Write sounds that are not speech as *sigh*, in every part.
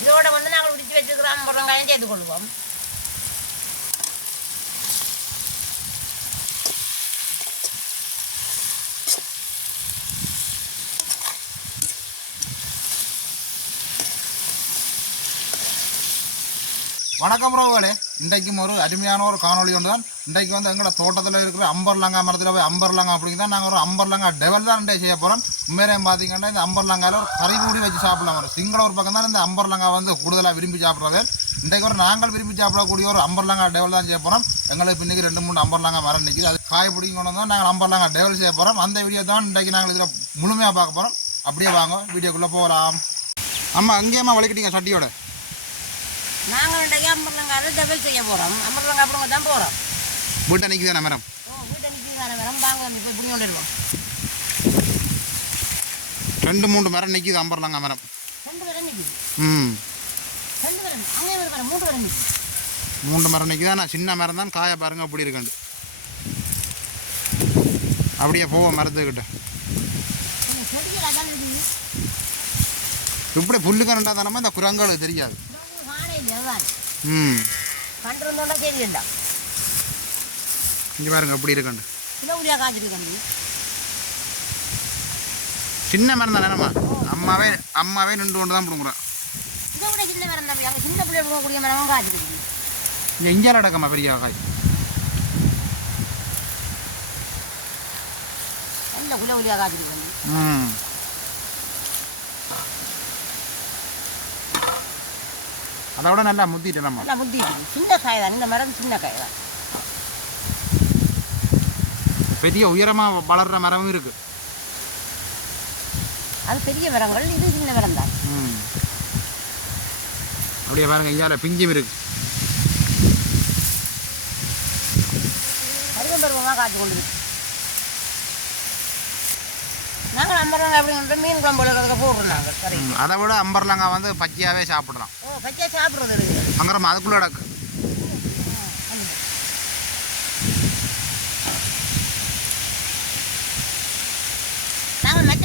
இதோட வந்து நாங்கள் உடிச்சு வச்சுருக்கிற ஐம்பது செய்து கொள்வோம். வணக்கம் ரோகளே இன்றைக்கும் ஒரு அருமையான ஒரு காணொலி ஒன்று தான் இன்றைக்கு வந்து எங்களோட தோட்டத்தில் இருக்கிற அம்பர்லங்கா மரத்தில் போய் அம்பர்லங்கா அப்படிங்க தான் நாங்கள் ஒரு அம்பர்லங்கா டெவல் தான் இன்றைய செய்ய போகிறோம் உண்மையிலேயும் பார்த்தீங்கன்னா இந்த அம்பர்லங்காவில் ஒரு கறி கூடி வச்சு சாப்பிடலாம் வரும். சிங்கள ஒரு பக்கம் தான் இந்த அம்பர்லங்கா வந்து கூடுதலாக விரும்பி சாப்பிட்றது. இன்றைக்கு ஒரு நாங்கள் விரும்பி சாப்பிடக்கூடிய ஒரு அம்பர்லங்கா டெவல் தான் செய்ய போகிறோம் எங்களுக்கு இன்றைக்கி ரெண்டு மூணு அம்பர்லங்கா மரம் நிற்கிது அது காய பிடிங்க கொண்டு நாங்கள் அம்பர்லங்கா டெவல் செய்ய போகிறோம் அந்த வீடியோ தான் இன்றைக்கு நாங்கள் இதில் முழுமையாக பார்க்க போகிறோம் அப்படியே வாங்க வீடியோக்குள்ளே போகலாம். அம்மா அங்கேயம்மா வலிக்கிட்டீங்க சட்டியோட? நாங்கள் இன்றைக்கு அம்பர்லங்காவில் டெவல் செய்ய போகிறோம் அம்பர்லங்கா அப்புறம் தான் போகிறோம் வீட்டை நிற்குதானே மரம். ரெண்டு மூணு மரம் நிற்கிது அம்பர்லங்கா மரம். ம். மூன்று மரம் நிற்கிது ஆனால் சின்ன மரம் தான் காய பாருங்க அப்படி இருக்குண்டு அப்படியே போவோம் மரத்துக்கிட்ட. இப்படி புல்லு கரண்டா தானமா இந்த குரங்களுக்கு தெரியாது. ம். இங்கே பாருங்க அப்படி இருக்குண்டு சின்ன மரம் தானேம்மா அம்மாவே அம்மாவே நின்று கொண்டு தான் பிடுங்குறோம் இங்கே இங்கே அடக்கம்மா பெரிய காய் ம். அதை விட நல்லா நல்லா புத்தி இருக்குது. சின்ன காய் தான் இந்த மரம் சின்ன காய் தான். பெரிய உயரமாக வளர்கிற மரமும் இருக்குது அது பெரிய மரங்கள் இது சின்ன மரம் தான் ம். அப்படியே பாருங்க இங்கால பிஞ்சும் இருக்கு. பருவம் பருவமாக காய்ச்சி கொண்டு இருக்கு நாங்கள் அம்பரம் அப்படிங்கிற மீன் குழம்பு இருக்கிறதுக்கு போடுறோம் அதை விட அம்பர்லங்கா வந்து பச்சையாகவே சாப்பிடலாம். ஓ பச்சை சாப்பிட்றது இருக்குது அங்கரமா அதுக்குள்ள அடக்கு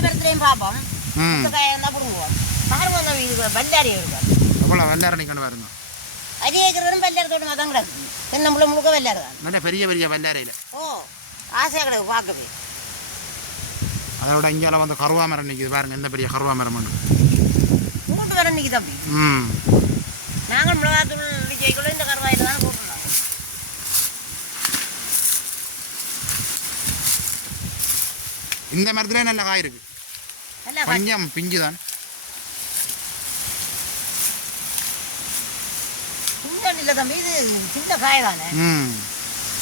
மற்ற மரத்துலையும் பார்ப்போம் தான் பிடுங்குவோம் பாருங்க அந்த இது பல்லாரி இருக்கும் எவ்வளோ தான் கிடக்கு முழுக்க வெள்ளாறு தான் நல்ல பெரிய பெரிய வெள்ளாரையில் ஓ ஆசையாக கிடக்கு பார்க்கவே அதை விட இங்கால வந்து கருவா மரம் நிற்கிது பாருங்க என்ன பெரிய கருவா மரம் மூன்று மரம் நிற்கி தம்பி ம் நாங்கள் மிளகாத்தூள் விஜய்க்குள்ள இந்த கருவாயில் தான் போட்டுருந்தோம் இந்த மரத்துலேயே நல்ல காய் இருக்கு கொஞ்சம் பிஞ்சு தான் சின்ன இல்லை தம்பி இது சின்ன காய் தானே ம்.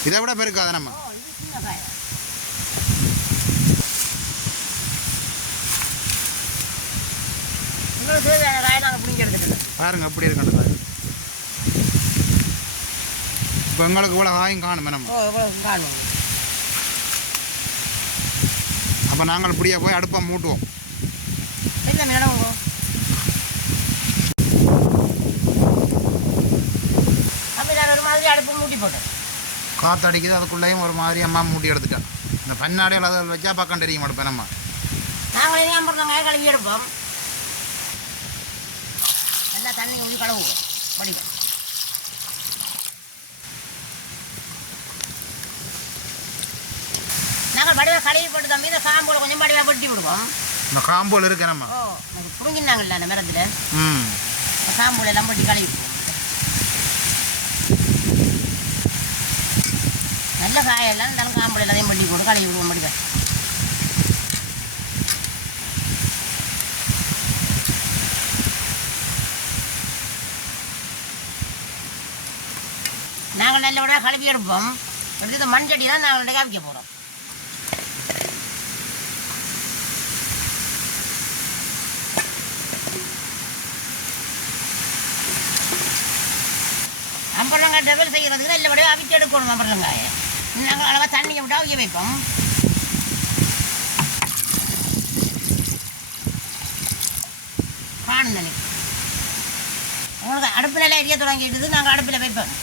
இதை விட பெருக்காது நம்ம சின்ன காய். உங்களுக்கு தேவையான காயை நாங்கள் பாருங்க அப்படி இருக்கணும் இப்போ எங்களுக்கு இவ்வளோ காயும் காணும் நம்ம. காணும். அப்போ நாங்கள் இப்படியே போய் அடுப்பை மூட்டுவோம். இல்லை மேடம் தம்பி நான் ஒரு மாதிரி அடுப்பு மூட்டி போட்டேன் காற்று அடிக்குது அதுக்குள்ளேயும் ஒரு மாதிரி அம்மா மூட்டி எடுத்துட்டேன் இந்த பன்னாடியில் அதை வச்சா பக்கம் தெரியும் அடுப்பேன் நம்ம நாங்கள் அம்புறதாங்க கழுவி எடுப்போம்? நல்லா தண்ணி ஊற்றி கழுவுவோம். வடிவம் நாங்கள் வடிவம் கழுவி போட்டு தம்பி இந்த சாம்போல கொஞ்சம் வடிவாக வெட்டி விடுவோம். இந்த காம்போல் இருக்கு நம்ம புரிஞ்சினாங்கல்ல அந்த மரத்தில். ம். சாம்போல எல்லாம் வெட்டி கழுவிப்போம் நல்ல காயெல்லாம் இருந்தாலும் காம்போல எல்லாத்தையும் வெட்டி போட்டு கழுவி விடுவோம் வடிவம் நாங்கள் நல்ல விட கழுவி எடுப்போம். எடுத்து மண் செடி தான் நாங்கள் காமிக்க போகிறோம் அம்பரங்காய் டபுள் செய்கிறதுக்கு இல்லை விட அவிச்சு எடுக்கணும் அம்பரங்காயை நாங்கள் அளவாக தண்ணியை விட்டு அவிய வைப்போம். பானம் தண்ணி உங்களுக்கு அடுப்பில் எல்லாம் எரிய தொடங்கிடுது நாங்கள் அடுப்பில் வைப்போம்.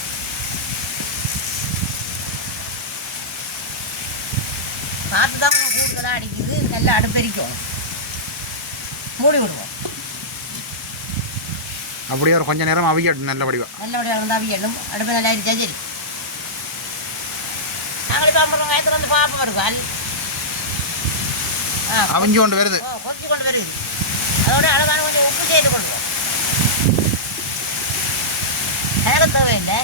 காற்று தான் கூடுதலாக அடிக்குது நல்லா அடுப்பெரிக்கும் மூடி விடுவோம். அப்படியே ஒரு கொஞ்ச நேரம் அவிக்கட்டும் நல்ல வடிவா நல்லபடியாக இருந்தால் அவியலும் அடுப்பு நல்லா இருக்கா சரி. நாங்கள் இப்போ ஐம்பது வெங்காயத்தில் வந்து பார்ப்போம் இருக்கும் அவிஞ்சு கொண்டு வருது. கொதிச்சு கொண்டு வருது. அதோட அளவான கொஞ்சம் உப்பு செய்து கொள்வோம் கலக்க தேவையில்லை.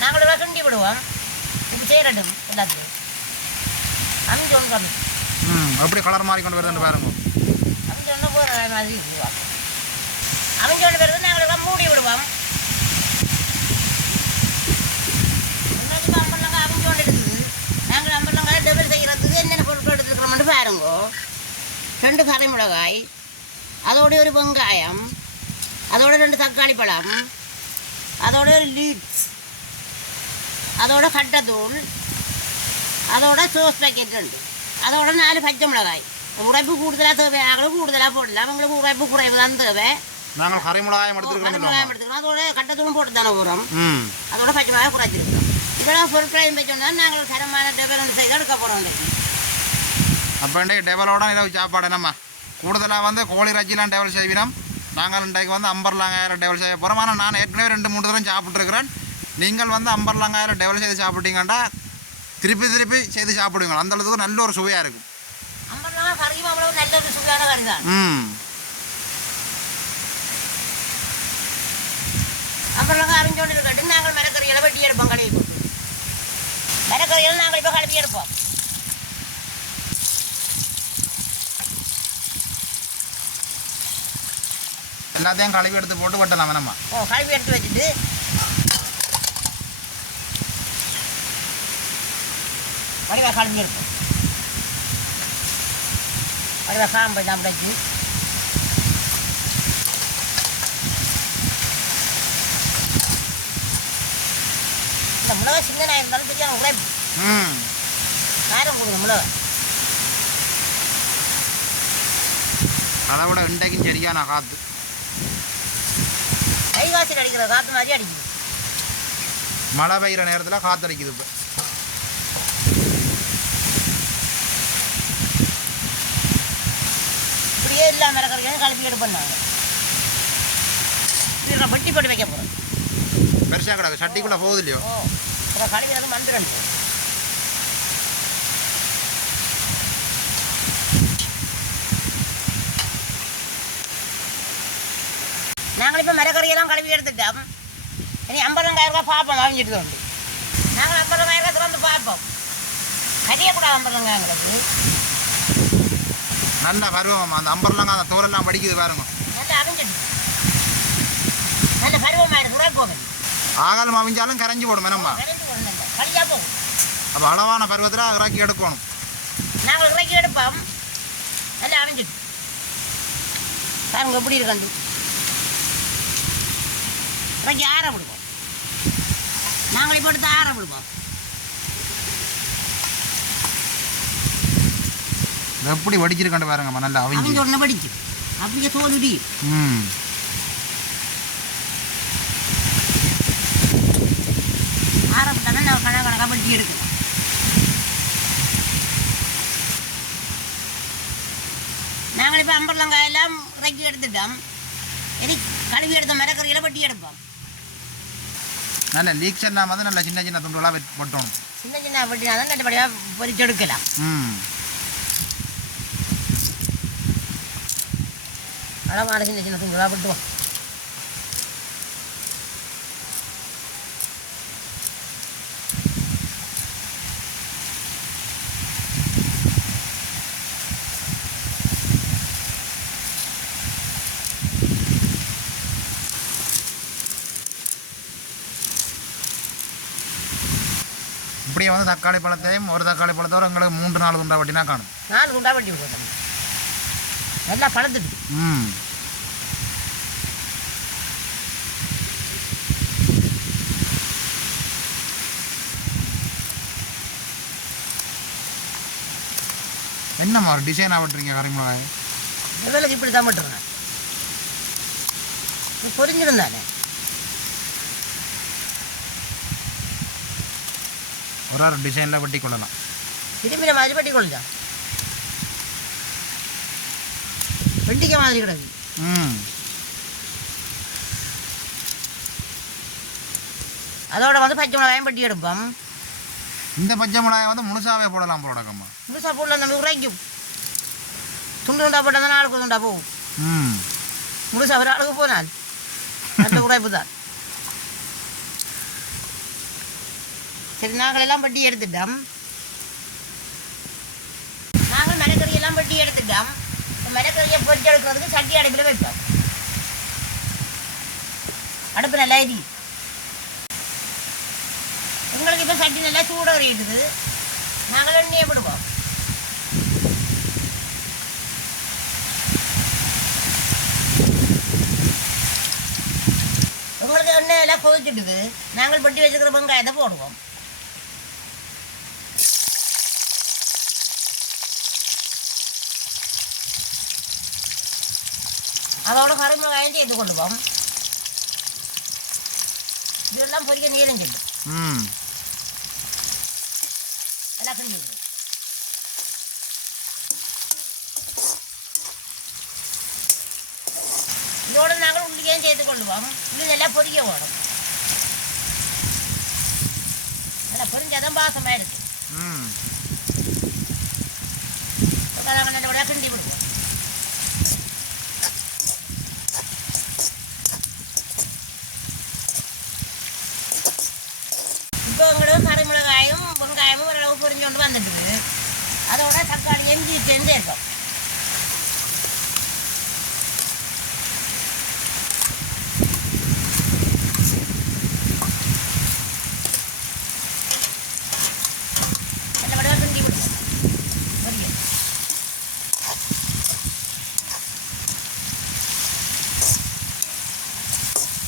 நாங்கள் கிண்டி விடுவோம். உப்பு செய்யட்டும் எல்லாத்தையும் அஞ்சு ஒன்று கம்மி. ம் எப்படி கலர் மாறி கொண்டு வருதுன்னு பாருங்க. போகிற மாதிரி விடுவோம் அவங்க ஒன்று வருது நாங்களெல்லாம் மூடி விடுவோம். இன்னைக்கு அவங்க ஐம்பது ஒன்று இருக்குது. நாங்கள் அம்பளங்காய் டபுள் செய்கிறதுக்கு என்னென்ன பொருட்கள் எடுத்துருக்கிறோம்னு பாருங்க. ரெண்டு கரை மிளகாய் அதோட ஒரு வெங்காயம் அதோட ரெண்டு தக்காளி பழம் அதோட ஒரு லீட்ஸ் அதோட கட்டத்தூள் அதோட சோஸ் பேக்கெட் ரெண்டு. அதோட நாலு பச்சை மிளகாய். உரைப்பு கூடுதலாக தேவை அவங்களுக்கு கூடுதலாக போடலாம் அவங்களுக்கு உரைப்பு குறைவு தான் தேவை நாங்கள் கறி மிளகாயம் கரை எடுத்துருக்கோம் எடுத்துக்கணும் அதோட கட்டத்தூளும் போட்டு தானே உரம் அதோட பச்சை மிளகாய் குறைச்சிருக்கோம் இதெல்லாம் பொருட்களையும் வச்சோம்னா நாங்கள் தரமான டெவலப் செய்து எடுக்க போகிறோம் அப்போ இன்றைக்கு டெவலோட இரவு சாப்பாடு நம்ம கூடுதலாக வந்து கோழி ரஜிலாம் டெவல் செய்வினோம் நாங்கள் இன்றைக்கு வந்து அம்பர்லாங்காயிரம் டெவல் செய்ய போகிறோம் ஆனால் நான் ஏற்கனவே ரெண்டு மூணு தரம் சாப்பிட்ருக்கிறேன் நீங்கள் வந்து அம்பர்லாங்காயிரம் டெவல் செய்து சாப்பிட்டீங்கன்னா திருப்பி திருப்பி செய்து சாப்பிடுவீங்க அந்த அளவுக்கு நல்ல ஒரு சுவையாக இருக்கும் நல்ல ஒரு சுவையான கறி தான் ம் அப்புறம் அரைஞ்சோண்டு இருக்கட்டும் நாங்கள் மரக்கறிகளை வெட்டி எடுப்போம் கழுவி மரக்கறிகளை நாங்கள் இப்போ கழுவி எடுப்போம் எல்லாத்தையும் கழுவி எடுத்து போட்டு வெட்டலாம் வேணாமா ஓ கழுவி எடுத்து வச்சுட்டு வடிவா கழுவி எடுப்போம் காம்பு தான் வச்சு இந்த மிளகா சின்ன நாய் இருந்தாலும் பெரிய உழைப்பு ம் நேரம் கொடுங்க மிளகா அதை விட இன்றைக்கும் சரியான காற்று கை காய்ச்சல் அடிக்கிற காற்று மாதிரி அடிக்குது மழை பெய்கிற நேரத்தில் காற்றடிக்குது இப்போ இல்லாம மரக்கறிகளை கழுவி எடுப்போம் நாங்கள் இதில் வெட்டி போட்டு வைக்க போகிறோம் பெருசாக கிடக்கு. சட்டிக்குள்ளே போகுது இல்லையோ அப்புறம் கழுவினது மந்திரன் நாங்கள் இப்போ மரக்கறியெல்லாம் கழுவி எடுத்துட்டோம். இனி ஐம்பதாயிரம் ரூபாய் பார்ப்போம் வாங்கிட்டு உண்டு நாங்கள் ஐம்பதாயிரம் ரூபாய் திறந்து பார்ப்போம் கறியக்கூடாது ஐம்பதாங்கிறது நல்ல பருவம். அந்த அம்பர்லாங்க அந்த தோரெல்லாம் வடிக்குது பாருங்க. ஆகாலம் அவிஞ்சாலும் கரைஞ்சி போடும் போகும். அப்போ அளவான பருவத்தில் இறக்கி எடுக்கணும். நாங்கள் இறக்கி எடுப்போம். நல்லா அரைஞ்சிட்டு பாருங்க எப்படி இருக்கண்டு இறக்கி ஆற விடுவோம். நாங்கள் இப்போ எடுத்து ஆற விடுவோம். எப்படி வடிச்சிருக்கண்டு பாருங்கம்மா நல்லா அவங்க ஒன்று படிக்கும் அப்படியே தோல் உரியும் ம். விட்டாலும் நான் கணக்கு கணக்காக வெட்டி எடுக்கணும். நாங்கள் இப்போ அம்பர்லங்காய் எல்லாம் இறக்கி எடுத்துட்டோம். இனி கழுவி எடுத்த மரக்கறிகளை வெட்டி எடுப்போம். நல்ல லீக் சென்னா வந்து நல்ல சின்ன சின்ன துண்டுகளாக வெட் வெட்டணும். சின்ன சின்ன வெட்டினா தான் நல்லபடியாக பொரிச்சு எடுக்கலாம். ம். அளவான சின்ன சின்ன துண்டுகளாக வெட்டுவோம் இப்படியே வந்து தக்காளி பழத்தையும் ஒரு தக்காளி பழத்தோட எங்களுக்கு மூன்று நாலு துண்டா வட்டினா காணும் நாலு துண்டா வெட்டி நல்லா பழத்துட்டு ம். என்னம்மா ஒரு டிசைனாக விட்டுறீங்க கறி மிளகாய்? இவளுக்கு இப்படி தான் மட்டும் பொரிஞ்சிருந்தானே ஒரு ஒரு டிசைனில் வெட்டி கொள்ளலாம். திரும்பின மாதிரி வெட்டி கொள்ளுதான் வெண்டிக்காய் மாதிரி கிடக்கு. ம். அதோட வந்து பச்சை மிளகாயும் வெட்டி எடுப்போம். இந்த பச்சை மிளகாய் வந்து முழுசாவே போடலாம் போடக்கம்மா முழுசா போடல நம்ம உரைக்கும். துண்டு துண்டா போட்டால் தான் நாளுக்கு துண்டா போகும். ம். முழுசா ஒரு ஆளுக்கு போனால் நல்ல *laughs* உழைப்பு தான். சரி நாங்கள் எல்லாம் பட்டி எடுத்துட்டோம். நாங்கள் மரக்கறி எல்லாம் பட்டி எடுத்துட்டோம். இந்த பொறிச்சு எடுக்கிறதுக்கு சட்டி அடுப்பில் வைப்போம். அடுப்பு நல்லா எரி உங்களுக்கு இப்போ சட்டி நல்லா சூட எறியிடுது நாங்கள் எண்ணெயை விடுவோம் உங்களுக்கு எண்ணெய் எல்லாம் கொதிச்சுட்டுது. நாங்கள் பட்டி வச்சுக்கிற வெங்காயத்தை போடுவோம். அதோட கருமிளகாயம் சேர்த்து கொள்ளுவோம் இதெல்லாம் பொரிக்க நீரும் சொல்லு ம் எல்லாம் கிண்டி விடு. இதோட நாங்கள் உள்ளிக்கையும் சேர்த்து கொள்ளுவோம் உள்ளி நல்லா பொரிக்க வேணும் நல்லா பொரிஞ்சாதான் பாசமாக இருக்கு ம் நாங்கள் நல்லபடியாக கிண்டி விடுவோம் இப்போ உங்களுக்கு கறி மிளகாயும் ஓரளவு பொறிஞ்சு கொண்டு வந்துட்டுது. அதோட தக்காளி எஞ்சி சேர்ந்து இருக்கும்.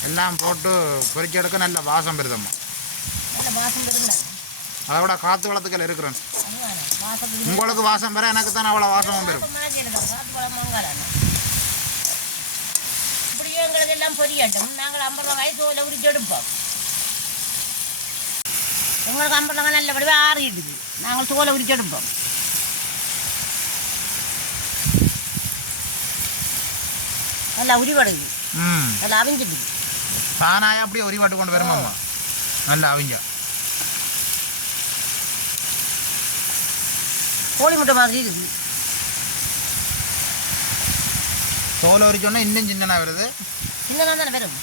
எல்லாம் போட்டு பொரிச்சு எடுக்க நல்ல வாசம் பெருதம்மா அதை விட காற்று வளத்துக்கள் இருக்கிறேன். வாசம் உங்களுக்கு வாசம் பெற எனக்கு தான் அவ்வளோ வாசமும் பெறும். இப்படியே எங்களுக்கு எல்லாம் பொரியட்டும். நாங்கள் ஐம்பது ரூபாய் தோலை உரிச்சு எடுப்போம். உங்களுக்கு ஐம்பது ரூபாய் நல்லபடியாக ஆறிடுது நாங்கள் தோலை உரிச்சு எடுப்போம். நல்லா உரிவடையுது. ம். நல்லா அவிஞ்சிடுது. தானாய அப்படியே ஒரு வாட்டு கொண்டு வருமாம்மா. நல்லா அவிங்க கோழி முட்டை மாதிரி இருக்குது. தோல் உரிச்சோன்னா இன்னும் சின்னனா வருது. சின்னதாக தானே பெரும்.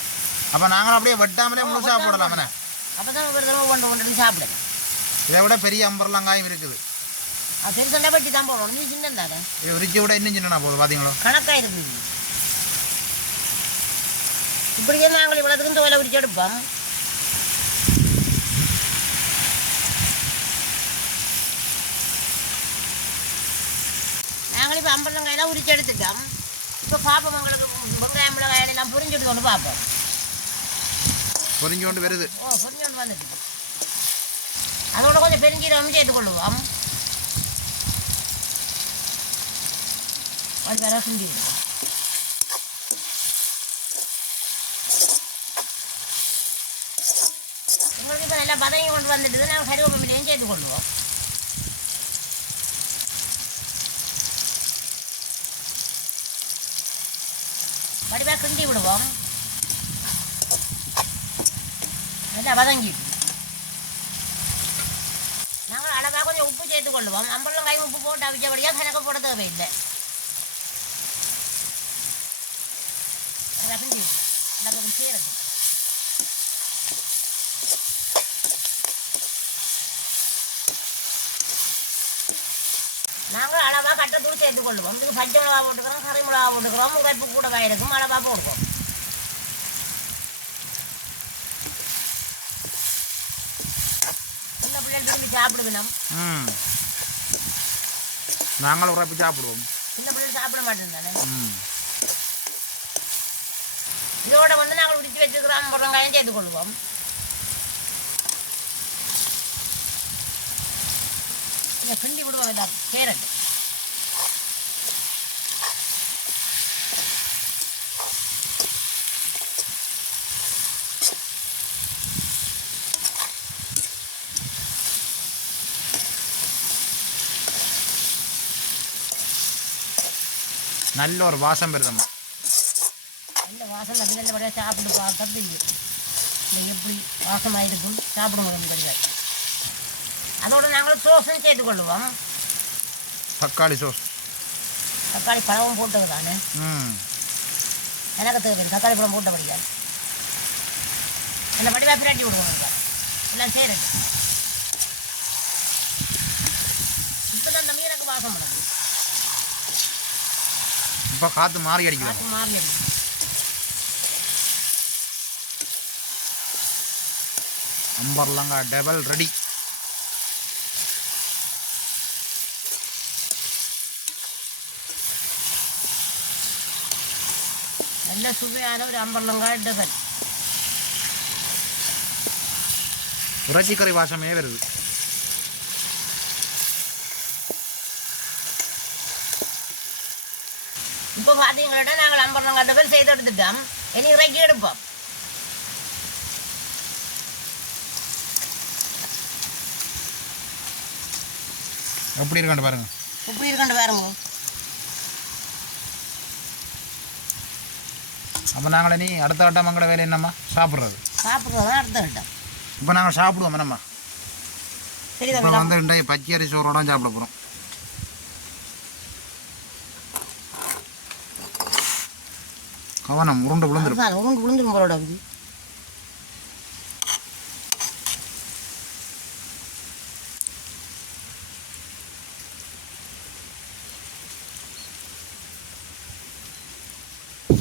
அப்போ நாங்களும் அப்படியே வெட்டாமலே முழுசாக போடலாமே அப்போ தான் ஒரு தடவை ஒன்று ஒன்று சாப்பிடணும் இதை விட பெரிய அம்பர்லாங்காயும் இருக்குது. அது பெருசண்டை வெட்டி தான் போடணும். நீ சின்னதானே இது உரிச்சை விட இன்னும் சின்னனா போகுது பார்த்தீங்களோ கணக்காக இருக்குது. இப்படியே நாங்கள் இவ்வளோத்துக்கும் தோலை உரிச்சு எடுப்போம். நாங்கள் இப்போ அம்பலங்காயெல்லாம் உரிச்சு எடுத்துட்டோம். இப்போ பார்ப்போம் உங்களுக்கு வெங்காயம் மிளகாயெல்லாம் புரிஞ்சுட்டு கொண்டு பார்ப்போம் பொரிஞ்சு கொண்டு வருது. ஓ புரிஞ்சு வந்துட்டு அதோட கொஞ்சம் பெருஞ்சீரகம் சேர்த்து கொள்ளுவோம். அது வேற சுண்டி உங்களுக்கு இப்போ நல்லா பதங்கி கொண்டு வந்துட்டு நாங்கள் கருவேப்பிலையும் சேர்த்து நல்லா கிண்டி விடுவோம். நல்லா வதங்கிட்டு நாங்கள் அளவாக கொஞ்சம் உப்பு சேர்த்து கொள்ளுவோம். நம்மளும் கை உப்பு போட்டு அவிச்சபடியாக கணக்கு போட தேவையில்லை. நல்லா கிண்டி நல்லா கொஞ்சம் சீரகம் நாங்கள் அளவாக கட்டத்தூள் சேர்த்து கொள்ளுவோம் இதுக்கு பச்சை மிளகா போட்டுக்கிறோம் கறி மிளகா போட்டுக்கிறோம் உரைப்பு கூட இருக்கும் அளவாக போடுவோம். சின்ன பிள்ளைகள் திரும்பி சாப்பிடுவினோம் ம். நாங்களும் உரைப்பு சாப்பிடுவோம். சின்ன பிள்ளைகள் சாப்பிட மாட்டேன் தானே. இதோட வந்து நாங்கள் உரிச்சு வச்சுக்கிறோம் முருங்காயம் சேர்த்து கொள்வோம் இதை கிண்டி விடுவோம் கேரட் நல்ல ஒரு வாசம் பெறுதம்மா. நல்ல வாசம் நல்ல நல்லபடியாக சாப்பிட்டு பார்த்தா தெரியும் இது எப்படி வாசமாக இருக்கும் சாப்பிடுங்க வந்து கிடையாது அதோட நாங்கள் சோஸும் சேர்த்துக்கொள்ளுவோம் தக்காளி சோஸ் தக்காளி பழமும் போட்டது தானே? ம். எனக்கு தேவை தக்காளி பழம் போட்ட படிக்காது. என்ன படிவா பிரட்டி விடுவோம் எல்லாம் செய்கிறேன் இப்போ தான் தம்பி எனக்கு வாசம் பண்ணுது இப்போ காற்று மாறி அடிக்கலாம் காற்று மாறி அடிக்குது. அம்பர்லங்கா டபுள் ரெடி. நல்ல சுவையான ஒரு அம்பர்லங்காய் டபல் இறைச்சிக்கறி வாசமே வருது. பார்த்தீங்கன்னா நாங்கள் அம்பர்லங்காய் டபல் செய்து எடுத்துட்டோம் இனி இறக்கி எடுப்போம். எப்படி இருக்காண்டு பாருங்க. இப்படி இருக்கண்டு பாருங்க. அப்போ நாங்கள் இனி அடுத்த வட்டம் எங்கட வேலை என்னம்மா? சாப்பிட்றது. சாப்பிட்றது அடுத்த கட்டம் இப்போ நாங்கள் சாப்பிடுவோம் என்னம்மா? இப்போ வந்து இன்றைக்கு பச்சரி சோறோட சாப்பிட போகிறோம் கவனம் உருண்டு விழுந்துடும் உருண்டு விழுந்துரும் போலோட இது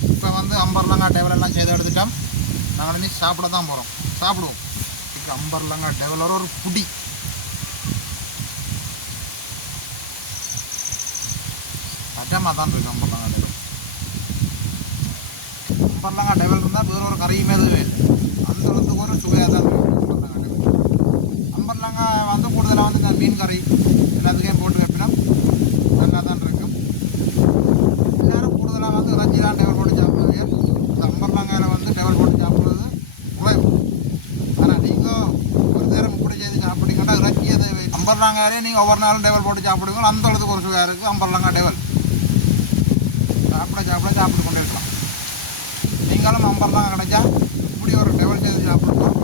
இப்போ வந்து அம்பர்லங்கா டேபிள் எல்லாம் செய்து எடுத்துட்டோம். நாங்கள் இனி சாப்பிட தான் போகிறோம் சாப்பிடுவோம். இப்போ அம்பர்லங்கா டேபிளோட ஒரு புடி கட்டமாக தான் இருக்கு அம்பர்லங்கா டேபிள் அம்பர்லங்கா டேபிள் இருந்தால் வேறு ஒரு கறியுமே எதுவும் இல்லை அந்த அளவுக்கு ஒரு சுவையாக தான் இருக்கும் அம்பர்லங்கா அம்பர்லங்கா வந்து கூடுதலாக வந்து இந்த மீன் கறி எல்லாத்துக்கும் போட்டு கட்டினா நல்லா தான் இருக்கும். எல்லாரும் கூடுதலாக வந்து இறைச்சிலாம் டெவல் போட்டு சாப்பிடுவாங்க. இந்த அம்பர்லங்காயில் வந்து டேபிள் போட்டு சாப்பிட்றது குறைவு. ஆனால் நீங்கள் ஒரு நேரம் இப்படி செய்து சாப்பிட்டீங்கன்னா இறைச்சி அதை அம்பர்லாங்காலே நீங்கள் ஒவ்வொரு நாளும் டேபிள் போட்டு சாப்பிடுவீங்க. அந்த அளவுக்கு ஒரு சுவையாக இருக்குது அம்பர்லாங்கா டெவல். சாப்பிட சாப்பிட சாப்பிட்டு கொண்டே இருக்கலாம். காலம் ஐம்பது தான் கிடைச்சா இப்படி ஒரு டெவல் செஞ்சு சாப்பிடுவோம்